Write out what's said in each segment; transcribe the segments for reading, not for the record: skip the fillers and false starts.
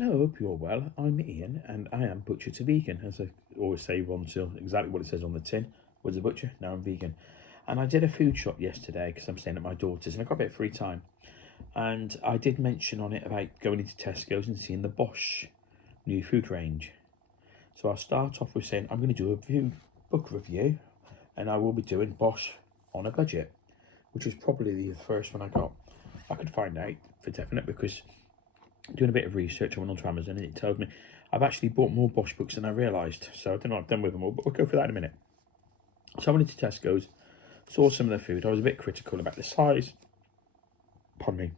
Hello, hope you're well. I'm Ian, and I am Butcher to Vegan, as I always say until exactly what it says on the tin. Was a butcher, now I'm vegan. And I did a food shop yesterday because I'm staying at my daughter's, and I got a bit of free time. And I did mention on it about going into Tesco's and seeing the Bosh new food range. So I'll start off with saying I'm going to do a book review, and I will be doing Bosh on a budget, which was probably the first one I got. I could find out for definite because doing a bit of research, I went onto Amazon and it told me I've actually bought more Bosch books than I realised. So I don't know what I've done with them all, but we'll go through that in a minute. So I went into Tesco's, saw some of the food. I was a bit critical about the size, pardon me,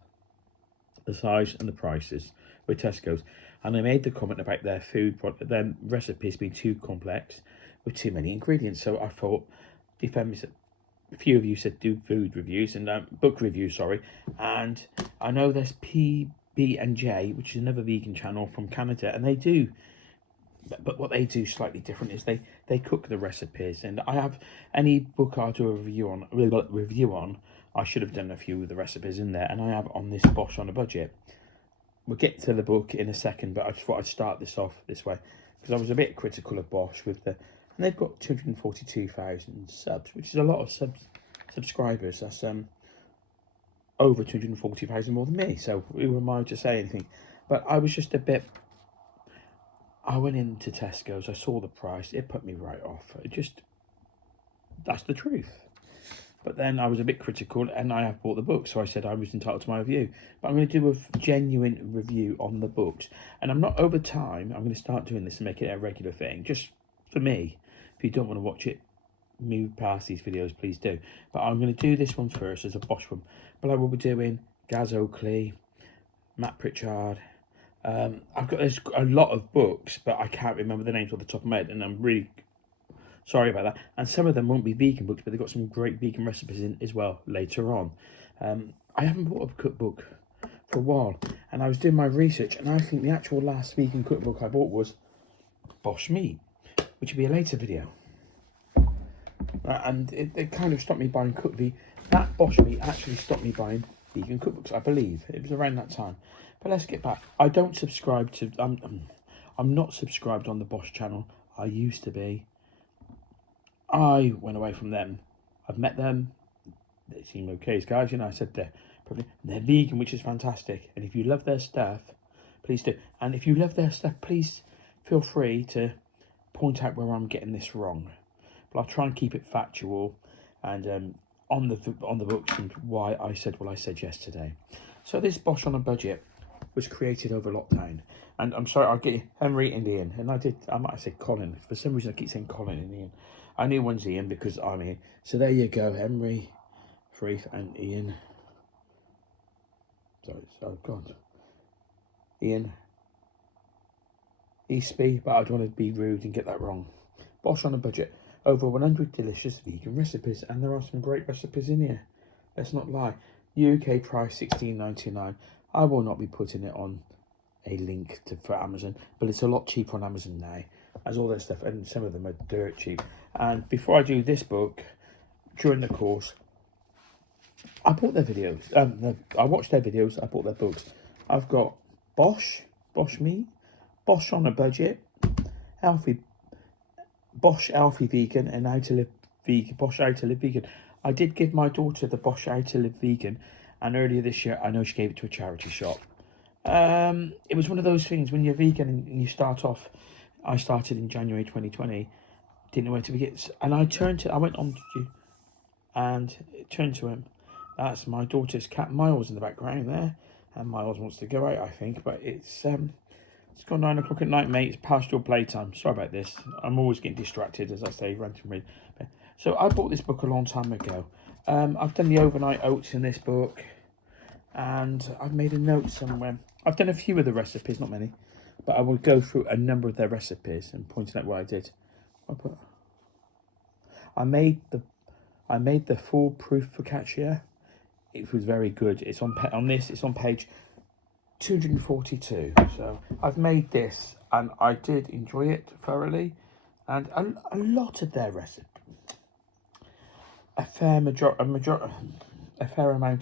the size and the prices with Tesco's. And I made the comment about their their recipes being too complex with too many ingredients. So I thought, a few of you said do food reviews and book reviews, sorry. And I know there's PB&J, which is another vegan channel from Canada, and they do, but what they do slightly different is they cook the recipes. And I have any book I do a review on, I should have done a few of the recipes in there, and I have on this Bosh on a budget. We'll get to the book in a second, but I just thought I'd start this off this way because I was a bit critical of Bosh with and they've got 242,000 subs, which is a lot of subscribers. That's over 240,000 more than me. So who am I to say anything? But I was just a bit. I went into Tesco's. I saw the price. It put me right off. That's the truth. But then I was a bit critical, and I have bought the book, so I said I was entitled to my review. But I'm going to do a genuine review on the books, and I'm not over time. I'm going to start doing this and make it a regular thing, just for me. If you don't want to watch it, move past these videos, please do. But I'm going to do this one first as a Bosh one. But I will be doing Gaz Oakley, Matt Pritchard. There's a lot of books, but I can't remember the names off the top of my head, and I'm really sorry about that. And some of them won't be vegan books, but they've got some great vegan recipes in as well later on. I haven't bought a cookbook for a while, and I was doing my research, and I think the actual last vegan cookbook I bought was Bosh Meat, which will be a later video. And it kind of stopped me buying that Bosh Meat actually stopped me buying vegan cookbooks, I believe. It was around that time. But let's get back. I don't subscribe to... I'm not subscribed on the Bosh channel. I used to be. I went away from them. I've met them. They seem okay as guys. You know, I said they're vegan, which is fantastic. And if you love their stuff, please do. And if you love their stuff, please feel free to point out where I'm getting this wrong. But I'll try and keep it factual and on the books and why I said what I said yesterday. So this Bosh on a budget was created over lockdown. And I'm sorry, I'll get you Henry and Ian. And I might have said Colin. For some reason, I keep saying Colin and Ian. I knew one's Ian because I'm Ian. So there you go, Henry, Freeth, and Ian. So God. Ian Eastby, but I don't want to be rude and get that wrong. Bosh on a budget. Over 100 delicious vegan recipes, and there are some great recipes in here. Let's not lie. UK price $16.99. I will not be putting it on a link for Amazon, but it's a lot cheaper on Amazon now, as all their stuff, and some of them are dirt cheap. And before I do this book, during the course, I bought their videos. I watched their videos. I bought their books. I've got Bosh Meat, Bosh on a budget, Bosh Healthy Vegan, and How to Live Vegan. Bosh How to Live Vegan. I did give my daughter the Bosh How to Live Vegan, and earlier this year I know she gave it to a charity shop. It was one of those things when you're vegan and you start off. I started in January 2020, didn't know where to begin, and I went on to and turned to him. That's my daughter's cat Miles in the background there, and Miles wants to go out, I think, but it's gone 9 o'clock at night, mate. It's past your playtime. Sorry about this. I'm always getting distracted, as I say, randomly. So I bought this book a long time ago. I've done the overnight oats in this book, and I've made a note somewhere. I've done a few of the recipes, not many, but I will go through a number of their recipes and pointing out what I did. I made the foolproof focaccia. It was very good. It's on this. It's on page 242. So I've made this, and I did enjoy it thoroughly, and a lot of their recipes, a fair amount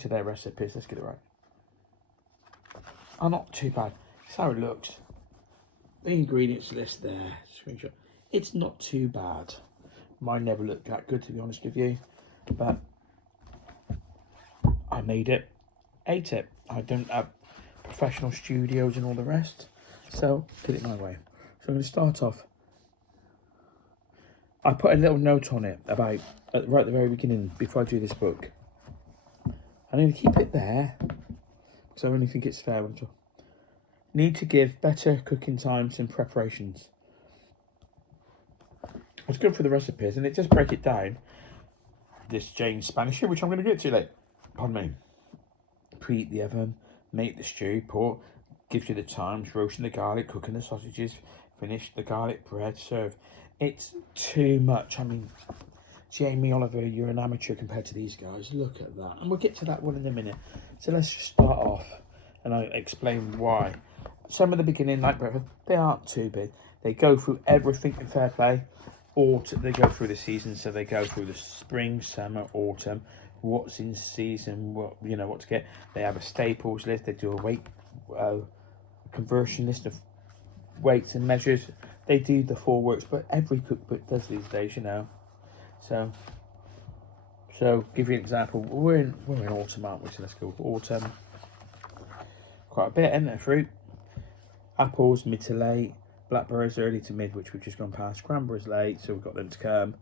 of their recipes. Let's get it right. Are not too bad. That's how it looks. the ingredients list there. Screenshot. It's not too bad. Mine never looked that good, to be honest with you, but I made it, ate it. I don't have professional studios and all the rest, so did it my way. So I'm going to start off. I put a little note on it about right at the very beginning before I do this book. I'm going to keep it there because I only think it's fair. Need to give better cooking times and preparations. I was going for the recipes and it just break it down. This Jane Spanish here, which I'm going to get to later. Pardon me. Preheat the oven, make the stew, pour, gives you the times, roasting the garlic, cooking the sausages, finish the garlic bread, serve. It's too much. I mean, Jamie Oliver, you're an amateur compared to these guys. Look at that. And we'll get to that one in a minute. So let's just start off and I'll explain why. Some of the beginning, like breakfast, they aren't too big. They go through everything in fair play. They go through the season, so they go through the spring, summer, autumn, what's in season, what to get. They have a staples list. They do a weight conversion list of weights and measures. They do the 4 works, but every cookbook does these days, So give you an example. We're in autumn, aren't we? So let's go autumn. Quite a bit, isn't there? Fruit. Apples mid to late. Blackberries early to mid, which we've just gone past. Cranberries late, so we've got them to come.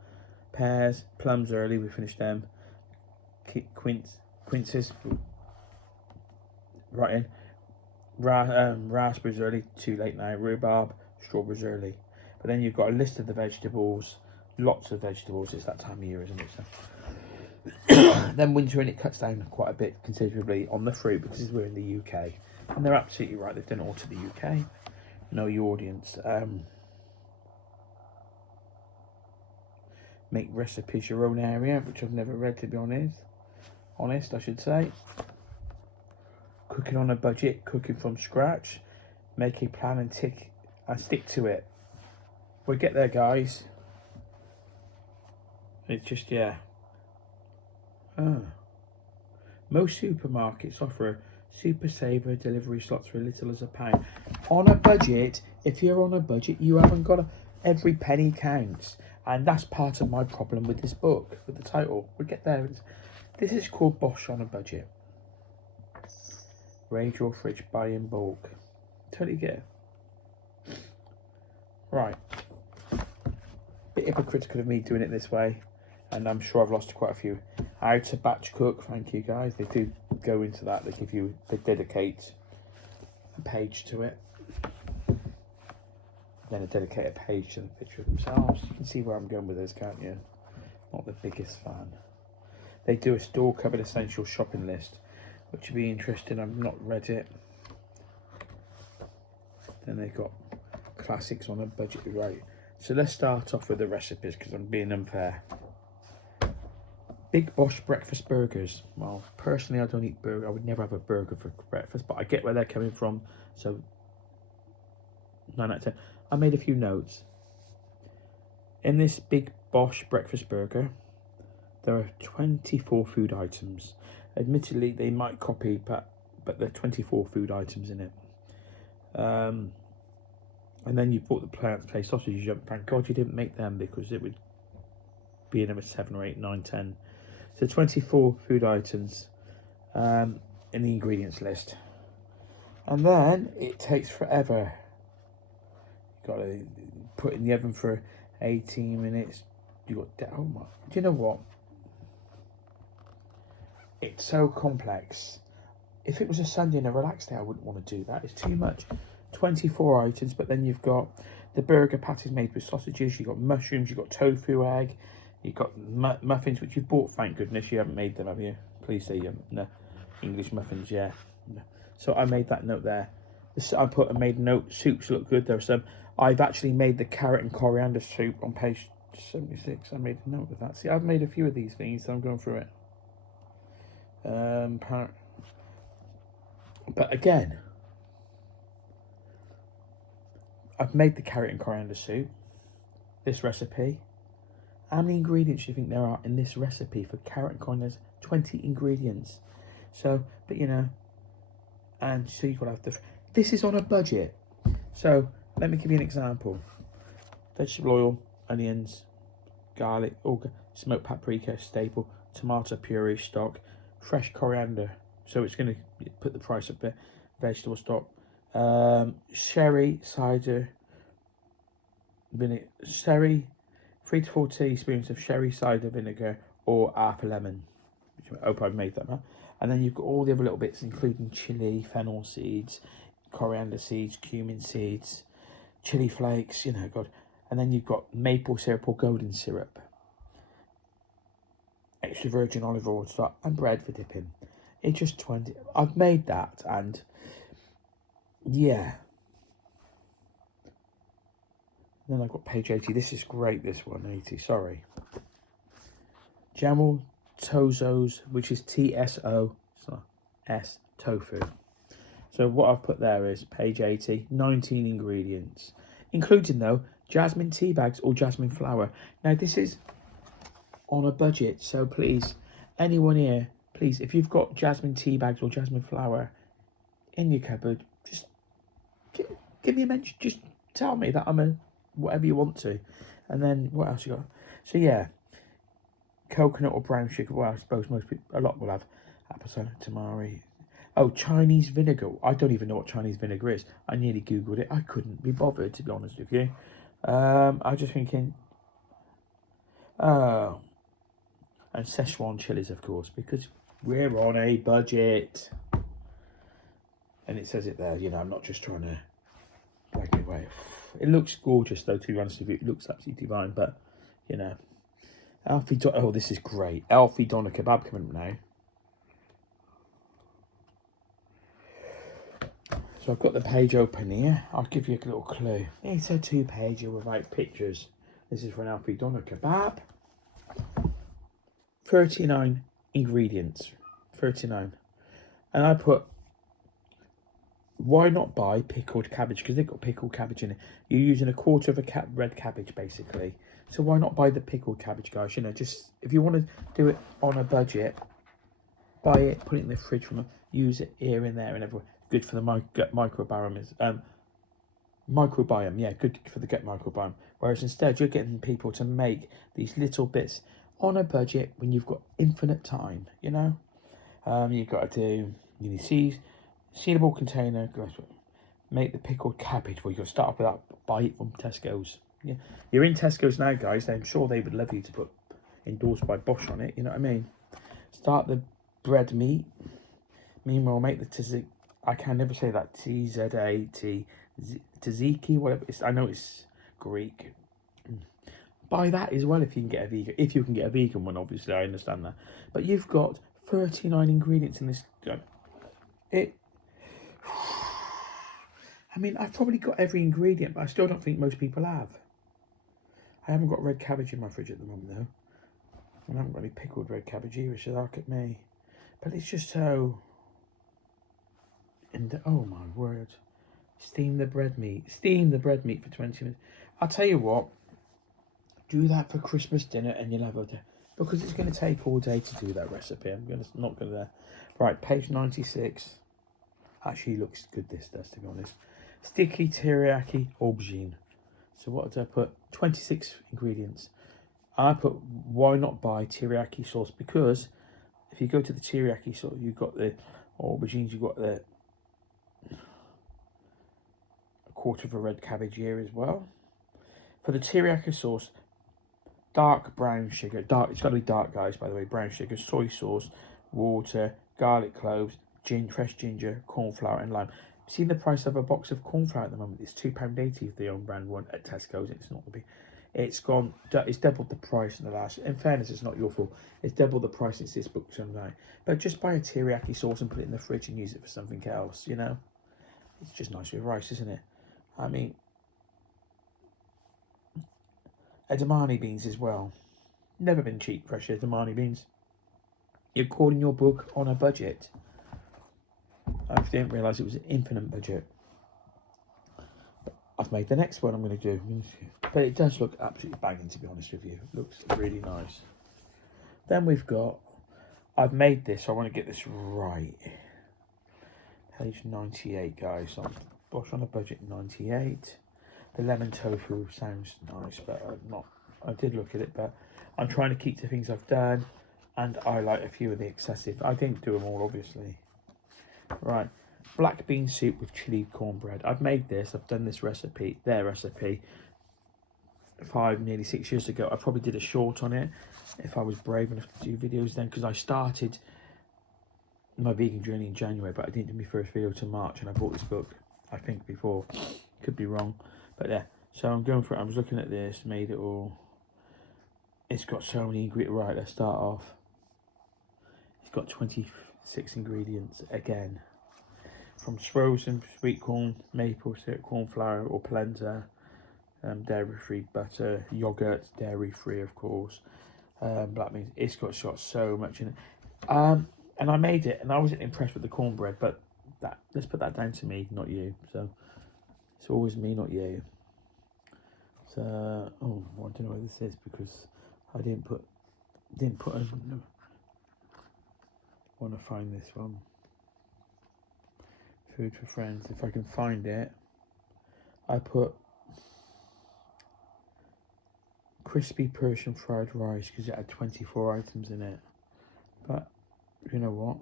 Pears, plums early, we finished them. Quinces, right in. Raspberries early, too late now. Rhubarb, strawberries early. But then you've got a list of the vegetables, lots of vegetables. It's that time of year, isn't it? So then winter, and it cuts down quite a bit considerably on the fruit because we're in the UK. And they're absolutely right, they've done it all to the UK. Know your audience. Make recipes your own area, which I've never read, to be honest, I should say. Cooking on a budget, cooking from scratch. Make a plan and stick to it. We'll get there, guys. It's just, yeah. Most supermarkets offer super saver delivery slots for as little as £1. On a budget, if you're on a budget, you haven't got every penny counts. And that's part of my problem with this book, with the title. We'll get there. This is called Bosh on a Budget. Raid your fridge, buy in bulk. Totally get it. Right. Bit hypocritical of me doing it this way. And I'm sure I've lost quite a few. How to batch cook, thank you guys. They do go into that. They dedicate a page to it. Then a dedicated page to the picture of themselves. You can see where I'm going with this, can't you? Not the biggest fan. They do a store covered essential shopping list, which would be interesting. I've not read it. Then they've got classics on a budget, right? So let's start off with the recipes because I'm being unfair. Big Bosh breakfast burgers. Well, personally, I don't eat burger. I would never have a burger for breakfast, but I get where they're coming from. So 9 out of 10. I made a few notes. In this Big Bosh breakfast burger, there are 24 food items. Admittedly, they might copy, but there are 24 food items in it. And then you bought the plant-based sausages. Thank God you didn't make them because it would be another 7 or 8, 9, 10. So 24 food items in the ingredients list. And then it takes forever. Got to put in the oven for 18 minutes. You got oh my! Do you know what? It's so complex. If it was a Sunday and a relaxed day, I wouldn't want to do that. It's too much. 24 items, but then you've got the burger patties made with sausages. You've got mushrooms. You've got tofu egg. You've got muffins, which you've bought. Thank goodness you haven't made them, have you? Please say you haven't. No, English muffins, yeah. No. So I made that note there. I made a note. Soups look good. There are some. I've actually made the carrot and coriander soup on page 76. I made a note of that. See, I've made a few of these things, so I'm going through it. But again, I've made the carrot and coriander soup. This recipe. How many ingredients do you think there are in this recipe for carrot and coriander? There's 20 ingredients. So, but and so you've got to have this is on a budget. So Let me give you an example. Vegetable oil, onions, garlic, smoked paprika, staple, tomato puree stock, fresh coriander. So it's going to put the price up there. Vegetable stock, sherry, cider, vinegar, sherry, 3 to 4 teaspoons of sherry cider vinegar or half a lemon. I hope I've made that now. And then you've got all the other little bits, including chili, fennel seeds, coriander seeds, cumin seeds, chili flakes, God. And then you've got maple syrup or golden syrup, extra virgin olive oil stock, and bread for dipping. It's just 20. I've made that, and yeah. Then I've got page 80. This is great, this one, 80, sorry. Jamul Tozos, which is TSO-S, tofu. So what I've put there is page 80, 19 ingredients, including, though, jasmine tea bags or jasmine flour. Now, this is on a budget, so please, anyone here, please, if you've got jasmine tea bags or jasmine flour in your cupboard, just give me a mention. Just tell me that I'm a whatever you want to. And then what else you got? So yeah, coconut or brown sugar. Well, I suppose most people, a lot will have apple cider, tamari. Oh, Chinese vinegar. I don't even know what Chinese vinegar is. I nearly Googled it. I couldn't be bothered, to be honest with you. I was just thinking, and Szechuan chilies, of course, because we're on a budget. And it says it there, I'm not just trying to drag it away. It looks gorgeous, though, to be honest with you. It looks absolutely divine, but, oh, this is great. Alfie Doner kebab coming up now. So I've got the page open here. I'll give you a little clue. It's a 2-pager without pictures. This is for an Alfie Doner kebab. 39 ingredients. 39. And I put, why not buy pickled cabbage? Because they've got pickled cabbage in it. You're using a quarter of a red cabbage, basically. So why not buy the pickled cabbage, guys? Just if you want to do it on a budget, buy it, put it in the fridge, use it here and there and everywhere. Good for the gut microbiome. Microbiome, yeah, good for the gut microbiome. Whereas instead, you're getting people to make these little bits on a budget when you've got infinite time. You've got to do, you need sealable container. Make the pickled cabbage. Well, you've got to start off with that. Buy it from Tesco's. Yeah, you're in Tesco's now, guys. I'm sure they would love you to put endorsed by Bosh on it. You know what I mean? Start the bread meat. Meanwhile, make the tzatziki. I can never say that. Tzatziki, whatever. I know it's Greek. Buy that as well if you can get a vegan. If you can get a vegan one, obviously, I understand that. But you've got 39 ingredients in this. I've probably got every ingredient, but I still don't think most people have. I haven't got red cabbage in my fridge at the moment, though. And I haven't got any pickled red cabbage either, so look at me. But it's just so... oh my word. Steam the bread meat. Steam the bread meat for 20 minutes. I'll tell you what. Do that for Christmas dinner and you'll have a... Because it's going to take all day to do that recipe. Not going to... Right, page 96. Actually looks good, this does, to be honest. Sticky teriyaki aubergine. So what did I put? 26 ingredients. I put, why not buy teriyaki sauce? Because if you go to the teriyaki sauce, you've got the aubergines, you've got the a quarter of a red cabbage here as well. For the teriyaki sauce, dark brown sugar. It's got to be dark, guys, by the way. Brown sugar, soy sauce, water, garlic cloves, fresh ginger, corn flour and lime. Seen the price of a box of corn flour at the moment? It's £2.80 the own brand one at Tesco's. It's not going to be. It's doubled the price in the last. In fairness, it's not your fault. It's doubled the price since this book came out. But just buy a teriyaki sauce and put it in the fridge and use it for something else. It's just nice with rice, isn't it? Edamame beans as well. Never been cheap, fresh edamame beans. You're calling your book on a budget. I didn't realise it was an infinite budget. But I've made the next one I'm going to do. But it does look absolutely banging, to be honest with you. It looks really nice. Then we've got... I've made this. I want to get this right. Page 98, guys. Bosh on a budget 98. The lemon tofu sounds nice, but I did look at it, but I'm trying to keep the things I've done, and I like a few of the excessive. I didn't do them all, obviously. Right, black bean soup with chili cornbread. I've made this. I've done this recipe, their recipe, nearly 6 years ago. I probably did a short on it if I was brave enough to do videos then, because I started my vegan journey in January, but I didn't do my first video till March, and I bought this book, I think, before. Could be wrong, but yeah. So I'm going for it. I was looking at this, made it all. It's got so many ingredients. Right, let's start off. It's got 26 ingredients again. From frozen sweet corn, maple syrup, corn flour or polenta, dairy-free butter, yogurt, dairy-free of course, black beans. It's got so much in it. And I made it, and I wasn't impressed with the cornbread, but let's put that down to me, not you. So it's always me, not you. So I don't know what this is because I didn't put. I want to find this one. Food for friends. If I can find it, I put crispy Persian fried rice because it had 24 items in it. But you know what?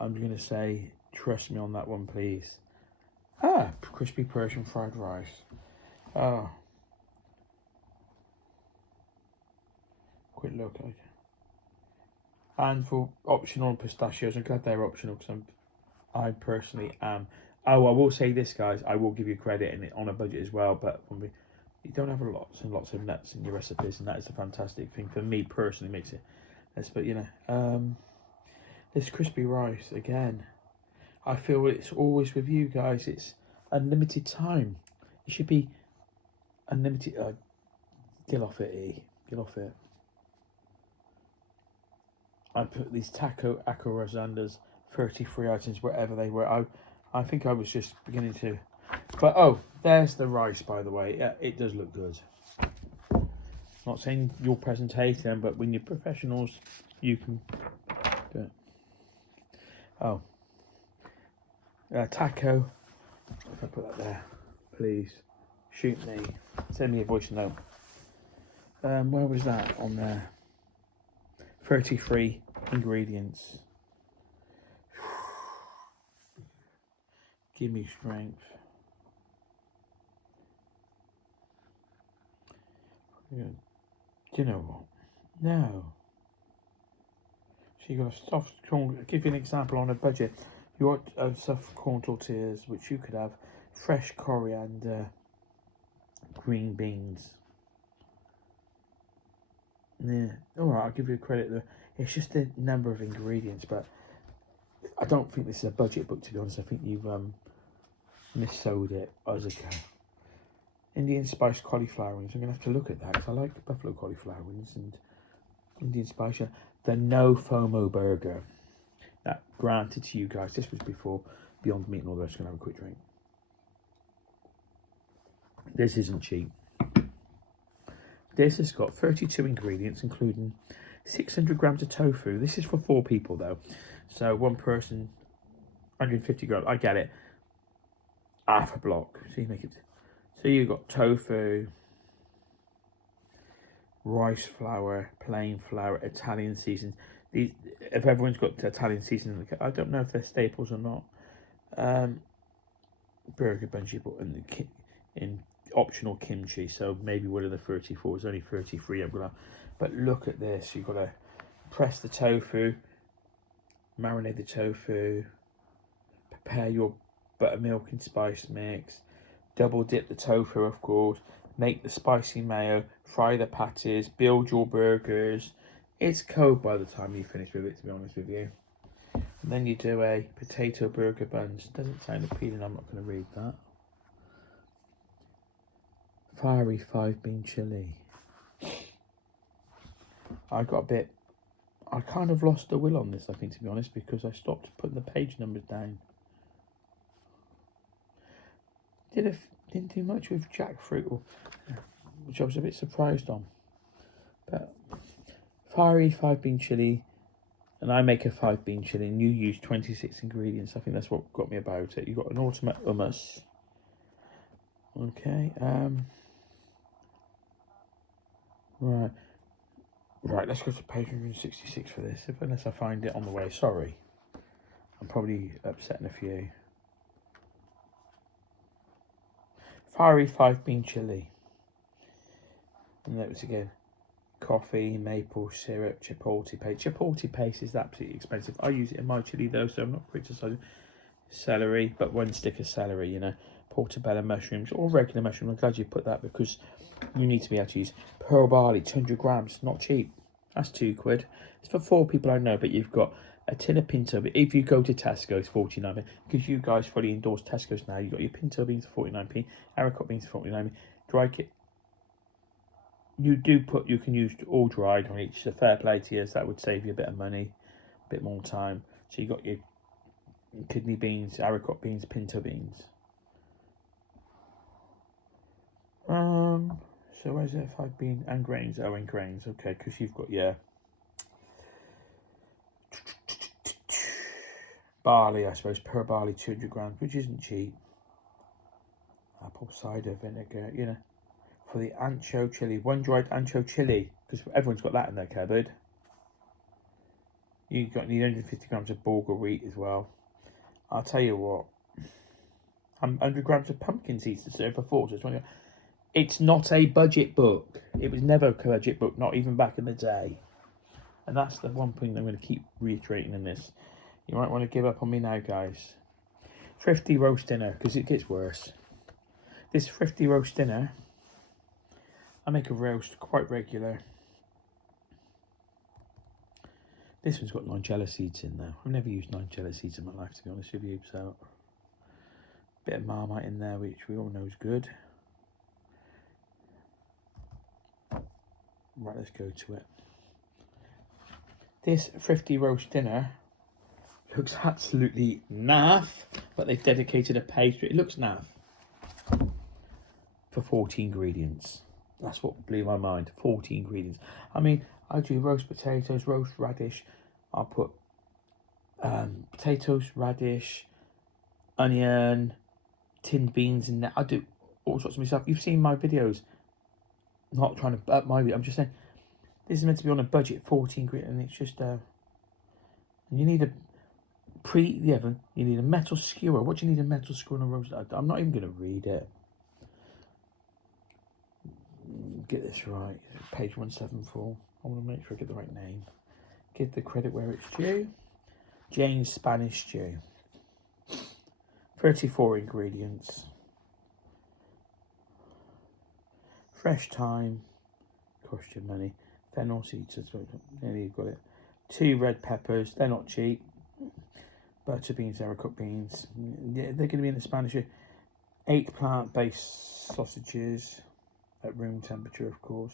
I'm going to say, trust me on that one, please. Crispy Persian fried rice. Quick look. And for optional pistachios, I'm glad they're optional because I personally am. Oh, I will say this, guys. I will give you credit in it on a budget as well, but you don't have lots and lots of nuts in your recipes, and that is a fantastic thing for me personally. Makes it. But you know, this crispy rice again. I feel it's always with you guys. It's unlimited time. It should be unlimited. Get off it, E. Get off it. I put these taco Rosandas, 33 items, wherever they were. I think I was just beginning to. But there's the rice, by the way. Yeah, it does look good. Not saying your presentation, but when you're professionals, you can do it. Taco. If I put that there, please shoot me. Send me a voice note. Where was that on there? 33 ingredients. Give me strength. Do you know what? No. So you got a soft corn. I'll give you an example on a budget. You want soft corn tortillas, which you could have fresh coriander, green beans. Yeah, alright, I'll give you credit there. It's just the number of ingredients, but I don't think this is a budget book, to be honest. I think you've missold it as a cow. Indian spiced cauliflower wings. I'm going to have to look at that because I like buffalo cauliflower wings and Indian spice. The no FOMO burger. That granted to you guys. This was before Beyond Meat and all the rest. I'm going to have a quick drink. This isn't cheap. This has got 32 ingredients, including 600 grams of tofu. This is for 4 people, though. So one person, 150 grams. I get it. Half a block. So you make it. So you've got tofu, rice flour, plain flour, Italian seasons. These, if everyone's got Italian seasoning, I don't know if they're staples or not. Burger buns you put in optional kimchi. So maybe one of the 34 is only 33. But look at this. You've got to press the tofu, marinate the tofu, prepare your buttermilk and spice mix. Double dip the tofu, of course. Make the spicy mayo. Fry the patties. Build your burgers. It's cold by the time you finish with it, to be honest with you. And then you do a potato burger buns. Doesn't sound appealing. I'm not going to read that. Fiery 5-bean chili. I kind of lost the will on this, I think, to be honest, because I stopped putting the page numbers down. Didn't do much with jackfruit, which I was a bit surprised on. But fiery 5-bean chili, and I make a 5-bean chili, and you use 26 ingredients. I think that's what got me about it. You got an ultimate hummus, Okay. Right. Right, let's go to page 166 for this, unless I find it on the way. Sorry. I'm probably upsetting a few. Fiery 5-bean chili. And notes again. Coffee, maple syrup, chipotle paste. Chipotle paste is absolutely expensive. I use it in my chili though, so I'm not criticising. Celery, but 1 stick of celery, you know. Portobello mushrooms or regular mushrooms. I'm glad you put that because you need to be able to use pearl barley, 200 grams, not cheap. That's £2. It's for 4 people I know, but you've got a tin of pinto. But if you go to Tesco, it's 49p. Because you guys fully endorse Tesco's now. You've got your pinto beans for 49p, haricot beans for 49p, dry kit. You can use all dried on each. So fair play to you. So that would save you a bit of money, a bit more time. So you got your kidney beans, haricot beans, pinto beans. So where's it? 5-bean and grains. Oh, and grains. Okay, because you've got barley, I suppose, per barley 200 grams, which isn't cheap. Apple cider vinegar, you know, for the ancho chili, 1 dried ancho chili, because everyone's got that in their cupboard. You need 150 grams of bulgur wheat as well. I'll tell you what, 100 grams of pumpkin seeds to serve for 4, so it's 20. It's not a budget book. It was never a budget book, not even back in the day. And that's the one thing I'm going to keep reiterating in this. You might want to give up on me now, guys. Thrifty roast dinner, because it gets worse. This thrifty roast dinner, I make a roast quite regular. This one's got nigella seeds in there. I've never used nigella seeds in my life, to be honest with you. So, bit of Marmite in there, which we all know is good. Right, let's go to it. This thrifty roast dinner looks absolutely naff, but they've dedicated a page to it. It looks naff for 40 ingredients. That's what blew my mind. 40 ingredients. I mean, I do roast potatoes, roast radish. I'll put potatoes, radish, onion, tinned beans in there. I do all sorts of stuff. You've seen my videos. Not trying to up my video. I'm just saying this is meant to be on a budget, 40 ingredients, and it's just you need a preheat the oven. You need a metal skewer. What do you need a metal skewer on a roast? I'm not even going to read it. Get this right. Page 174. I want to make sure I get the right name. Give the credit where it's due. Jane's Spanish stew. 34 ingredients. Fresh thyme, cost you money. Fennel seeds, nearly you've got it. 2 red peppers, they're not cheap. Butter beans, haricot beans, yeah, they're going to be in the Spanish. 8 plant-based sausages at room temperature, of course.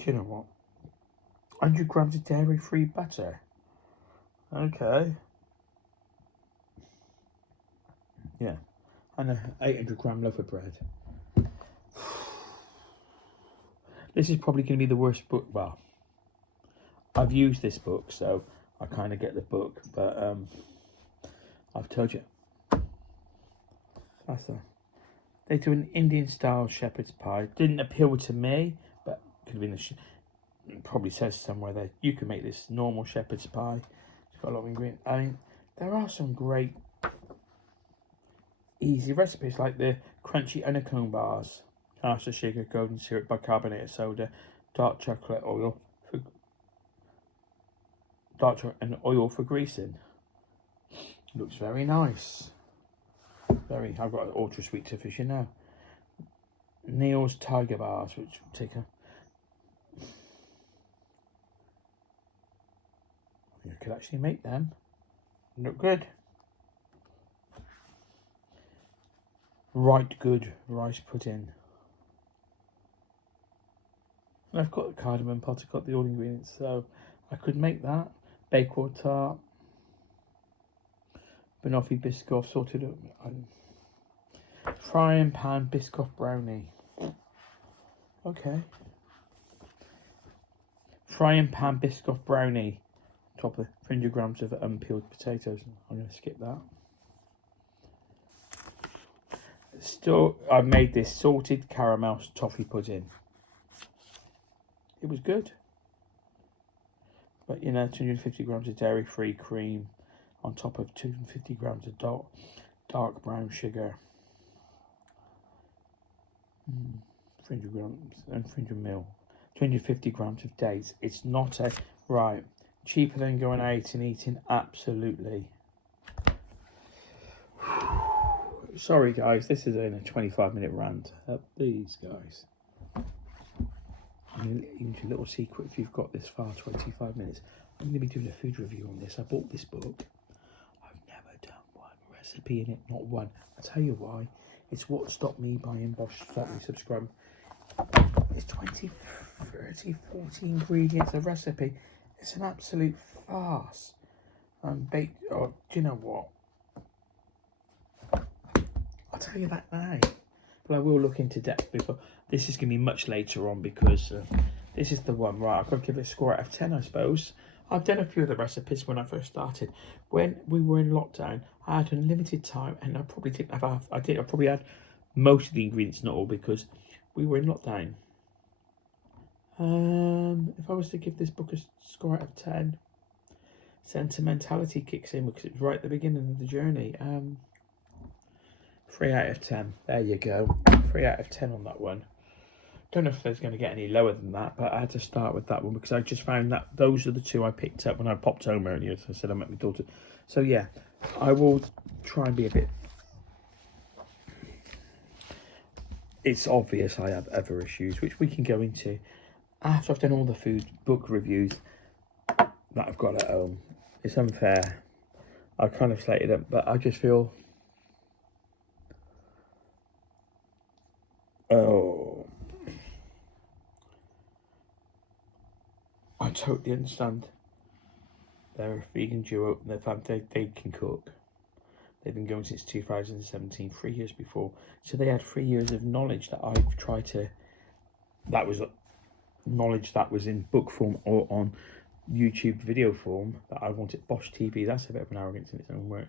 Do you know what? 100 grams of dairy-free butter. Okay. Yeah, and a 800 gram loaf of bread. This is probably going to be the worst book. Well, I've used this book, so I kind of get the book. But I've told you. They do an Indian-style shepherd's pie. Didn't appeal to me, but could have been probably says somewhere that you can make this normal shepherd's pie. It's got a lot of ingredients. I mean, there are some great easy recipes like the crunchy honeycomb bars. Caster sugar, golden syrup, bicarbonated soda, dark chocolate oil, and oil for greasing. Looks very nice. I've got an ultra sweet to fish in now. Neil's Tiger Bars, which take a. You could actually make them. Look good. Right good rice pudding. And I've got the cardamom pot, I've got the all ingredients, so I could make that. Bakewell tart. Banoffee Biscoff sorted up. Frying pan Biscoff brownie. Okay. Frying pan Biscoff brownie. Top of 300 grams of unpeeled potatoes. I'm going to skip that. Still, I made this salted caramel toffee pudding. It was good. But, you know, 250 grams of dairy-free cream on top of 250 grams of dark brown sugar. 300 grams and 300 ml. 250 grams of dates. It's not a... Right. Cheaper than going out and eating? Absolutely. Sorry, guys. This is in a 25-minute rant. Please, guys. Into a little secret, if you've got this far, 25 minutes, I'm going to be doing a food review on this. I bought this book. I've never done one recipe in it, not one. I'll tell you why. It's what stopped me buying Bosh, stopped me subscribing. It's 20, 30, 40 ingredients of recipe. It's an absolute farce. Do you know what? I'll tell you that now. But I will look into depth before. This is going to be much later on because this is the one. Right, I've got to give it a score out of 10, I suppose. I've done a few of the recipes when I first started. When we were in lockdown, I had unlimited time, and I probably didn't have half. I probably had most of the ingredients, not all, because we were in lockdown. If I was to give this book a score out of 10, sentimentality kicks in because it was right at the beginning of the journey. 3 out of 10. There you go. 3 out of 10 on that one. Don't know if there's going to get any lower than that, but I had to start with that one because I just found that those are the two I picked up when I popped home earlier. So I said I met my daughter. So yeah, I will try and be a bit... It's obvious I have other issues, which we can go into after I've done all the food book reviews that I've got at home. It's unfair. I kind of slated it, but I just feel... Oh, I totally understand. They're a vegan duo. They can cook. They've been going since 2017, 3 years before. So they had 3 years of knowledge that I've tried to... That was knowledge that was in book form or on YouTube video form that I wanted. Bosh TV, that's a bit of an arrogance in its own work.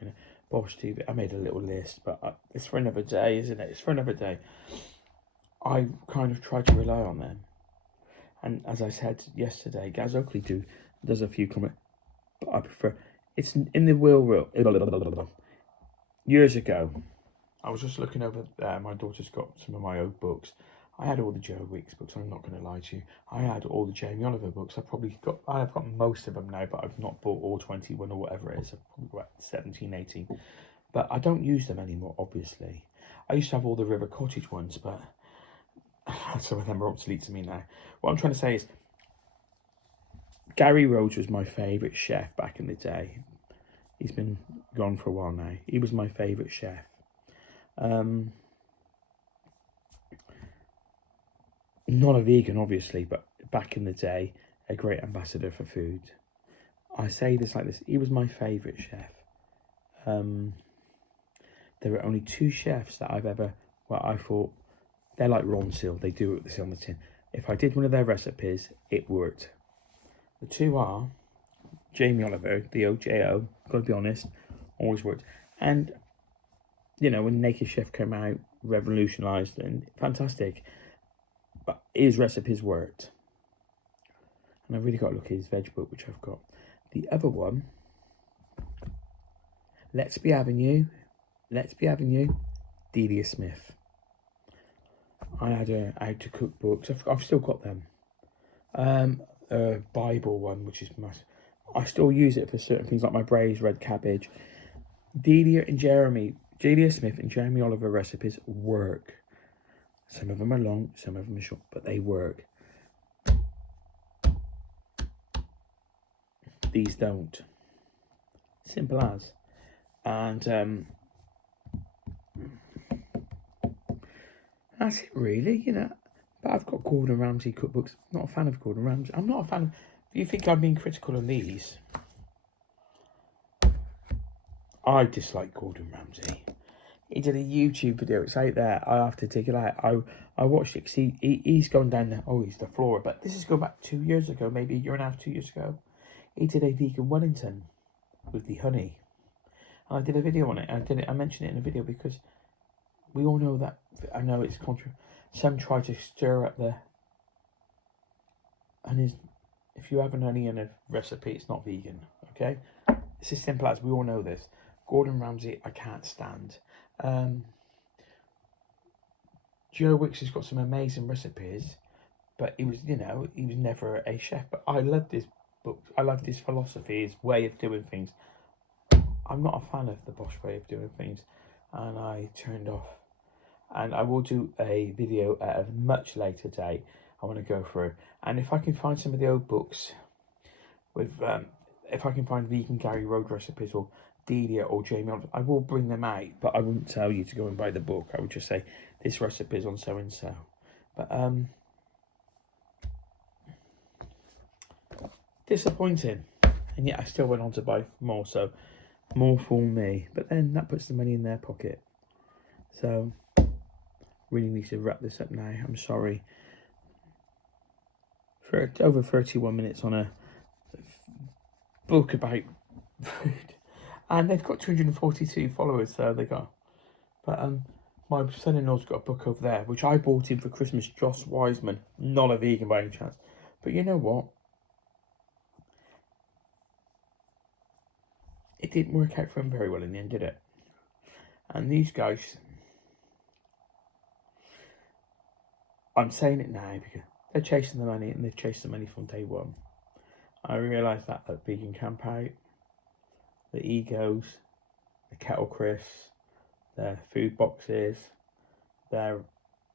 Bosh TV, I made a little list, but it's for another day, isn't it? It's for another day. I kind of try to rely on them. And as I said yesterday, Gaz Oakley does a few comments, but I prefer... It's in the will. Years ago, I was just looking over, my daughter's got some of my old books. I had all the Joe Wicks books, I'm not going to lie to you. I had all the Jamie Oliver books. I have got most of them now, but I've not bought all 21 or whatever it is. I've probably got 17, 18. But I don't use them anymore, obviously. I used to have all the River Cottage ones, but... some of them are obsolete to me now. What I'm trying to say is Gary Rhodes was my favourite chef back in the day. He's been gone for a while now. He was my favourite chef. Not a vegan, obviously, but back in the day, a great ambassador for food. I say this like this. He was my favourite chef. There were only 2 chefs that I've ever... Well, I thought... They're like Ron Seal. They do this on the tin. If I did one of their recipes, it worked. The 2 are Jamie Oliver, the OJO. Got to be honest, always worked. And you know, when Naked Chef came out, revolutionised and fantastic. But his recipes worked. And I've really got to look at his veg book, which I've got. The other one, Let's Be Having You, Delia Smith. I had a how to cook books. I've still got them. A Bible one, which is massive. I still use it for certain things like my braised red cabbage. Delia Smith and Jamie Oliver recipes work. Some of them are long, some of them are short, but they work. These don't. Simple as. And that's it really, you know. But I've got Gordon Ramsay cookbooks. I'm not a fan of Gordon Ramsay. I'm not a fan of... If you think I'm being critical on these, I dislike Gordon Ramsay. He did a YouTube video. It's out there. I have to dig it out. I watched it because he's gone down there. Oh, he's the flora. But this is going back 2 years ago, maybe a year and a half, 2 years ago. He did a vegan Wellington with the honey. And I did a video on it. I mentioned it in a video because we all know that. I know it's some try to stir up the, and if you have an onion a recipe, it's not vegan. Okay, it's as simple as we all know this. Gordon Ramsay, I can't stand. Joe Wicks has got some amazing recipes, but he was never a chef. But I loved his book. I loved his philosophy, his way of doing things. I'm not a fan of the Bosh way of doing things, and I turned off. And I will do a video at a much later date. I want to go through, and if I can find some of the old books with, if I can find vegan Gary Road recipes or Delia or Jamie, I will bring them out. But I wouldn't tell you to go and buy the book. I would just say this recipe is on so and so. But disappointing, and yet I still went on to buy more. So more for me. But then that puts the money in their pocket. So really need to wrap this up now. I'm sorry. For over 31 minutes on a book about food, and they've got 242 followers. So they got, but my son-in-law's got a book over there which I bought him for Christmas. Joss Wiseman, not a vegan by any chance, but you know what? It didn't work out for him very well in the end, did it? And these guys, I'm saying it now because they're chasing the money, and they've chased the money from day one. I realised that at Vegan Camp Out, the egos, the kettle crisps, their food boxes, they're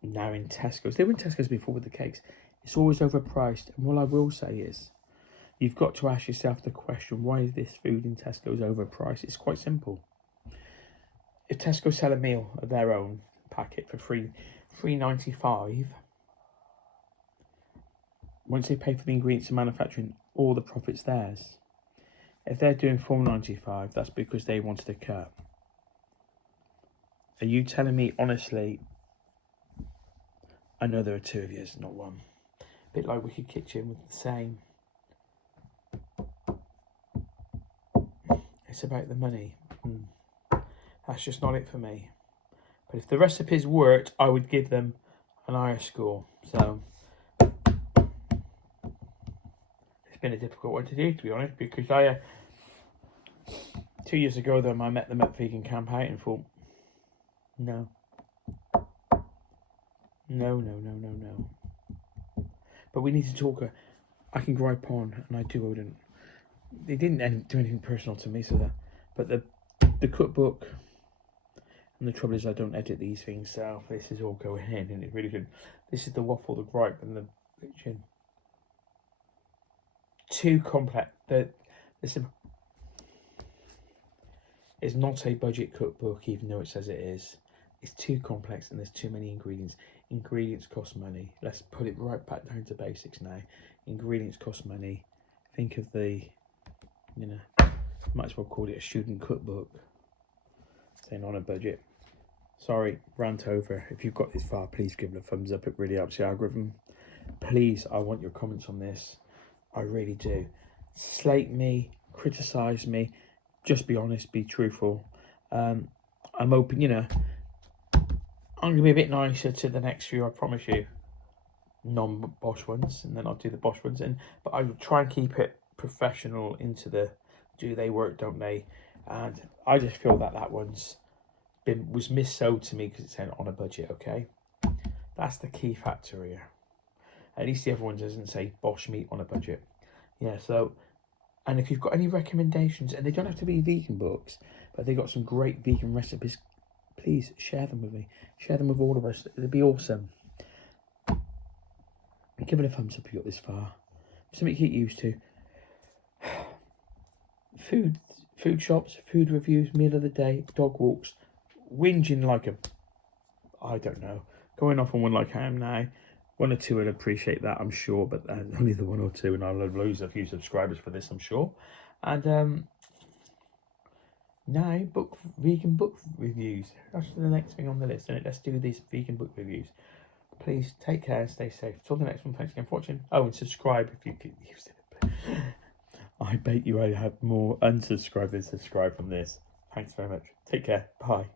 now in Tesco's. They were in Tesco's before with the cakes. It's always overpriced. And what I will say is, you've got to ask yourself the question, why is this food in Tesco's overpriced? It's quite simple. If Tesco sell a meal of their own packet for $3.95, once they pay for the ingredients and manufacturing, all the profit's theirs. If they're doing $4.95, that's because they wanted a cut. Are you telling me honestly? I know there are two of you, not one. A bit like Wicked Kitchen with the same. It's about the money. That's just not it for me. But if the recipes worked, I would give them an higher score. So it's been a difficult one to do, to be honest, because I 2 years ago though, I met them at Vegan Camp Out and thought, no. But we need to talk. I can gripe on, and I do. They didn't do anything personal to me, so that. But the cookbook, and the trouble is I don't edit these things, so this is all going in, and it really should. This is the waffle, the gripe, and the bitching. Too complex. Listen, it's not a budget cookbook, even though it says it is. It's too complex, and there's too many ingredients. Ingredients cost money. Let's put it right back down to basics now. Ingredients cost money. Think of the, might as well call it a student cookbook. Saying on a budget. Sorry, rant over. If you've got this far, please give it a thumbs up. It really helps the algorithm. Please, I want your comments on this. I really do. Slate me, criticise me. Just be honest, be truthful. I'm open, I'm going to be a bit nicer to the next few, I promise you. Non-Bosh ones, and then I'll do the Bosh ones. But I will try and keep it professional into the do they work, don't they? And I just feel that was missold to me because it's on a budget, okay? That's the key factor here. At least the other one doesn't say Bosh meat on a budget. Yeah, so, and if you've got any recommendations, and they don't have to be vegan books, but they've got some great vegan recipes, please share them with me. Share them with all of us. It'd be awesome. Give it a thumbs up if you got this far. Something to get used to. Food shops, food reviews, meal of the day, dog walks, whinging like I don't know, going off on one like I am now. One or two would appreciate that, I'm sure, but only the one or two, and I'll lose a few subscribers for this, I'm sure. And now vegan book reviews. That's the next thing on the list, and let's do these vegan book reviews. Please take care and stay safe. Till the next one, thanks again for watching. Oh, and subscribe if you could use it. I bet you I have more unsubscribe than subscribe from this. Thanks very much. Take care. Bye.